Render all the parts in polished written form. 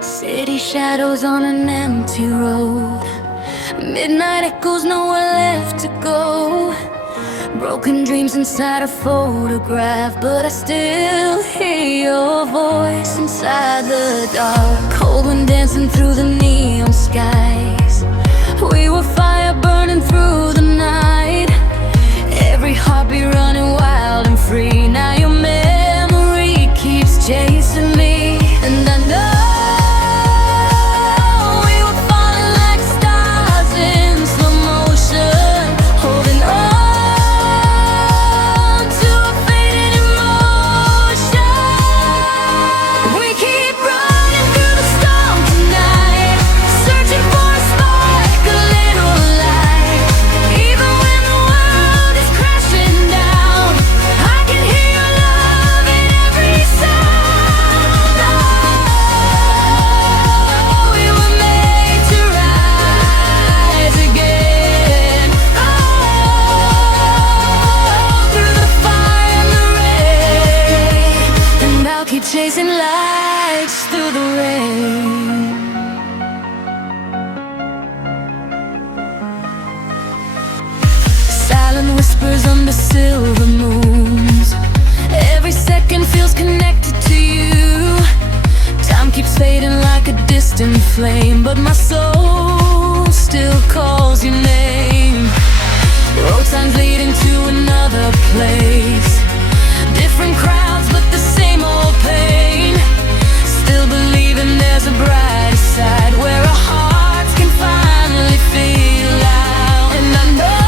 City shadows on an empty road. Midnight echoes, nowhere left to go. Broken dreams inside a photograph, but I still hear your voice inside the dark. Cold wind dancing through the neon skies. We were fire burning through the night. Every heartbeat running wild and free. Now your memory keeps chasing me, and I know chasing lights through the rain. Silent whispers under silver moons. Every second feels connected to you. Time keeps fading like a distant flame, but my soul still calls your name. Road signs leading to another place. Different crowds, but the same old pain. Still believing there's a brighter side, where our hearts can finally feel loud. And I know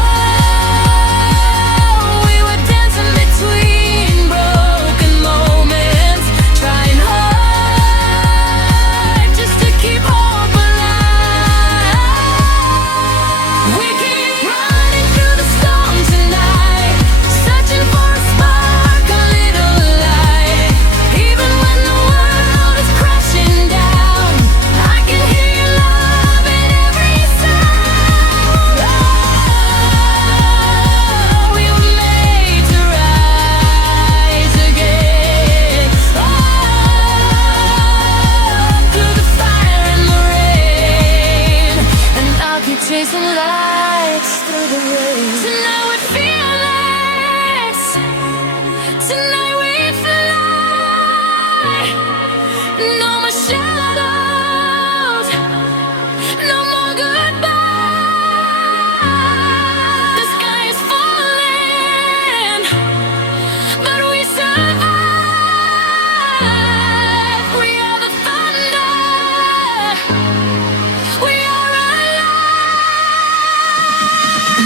we were dancing between broken moments, trying hard just to keep hope alive. We keep running through the storm tonight, searching for a spark, a little light. Even when the world is crashing down, I can hear your love in every sound. Oh, we were made to rise again. Oh, through the fire and the rain, and I'll keep chasing lights through the rain. Tonight we're fearless. Tonight we fly. No more shadows. No more goodbye. The sky is falling, but we survive. We are the thunder. We are alive.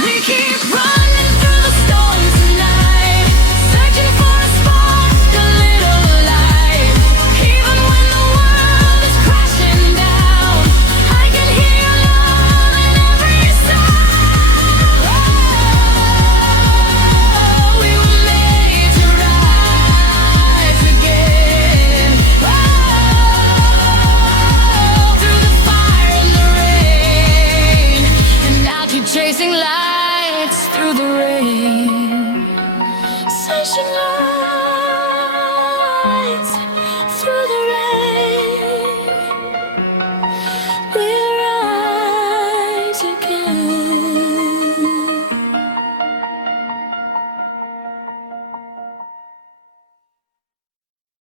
We keep running through the storm tonight, searching for a spark, a little light. Even when the world is crashing down, I can hear your love in every sound. Oh, we were made to rise again. Oh, through the fire and the rain, and I'll keep chasing lights through the rain. Searching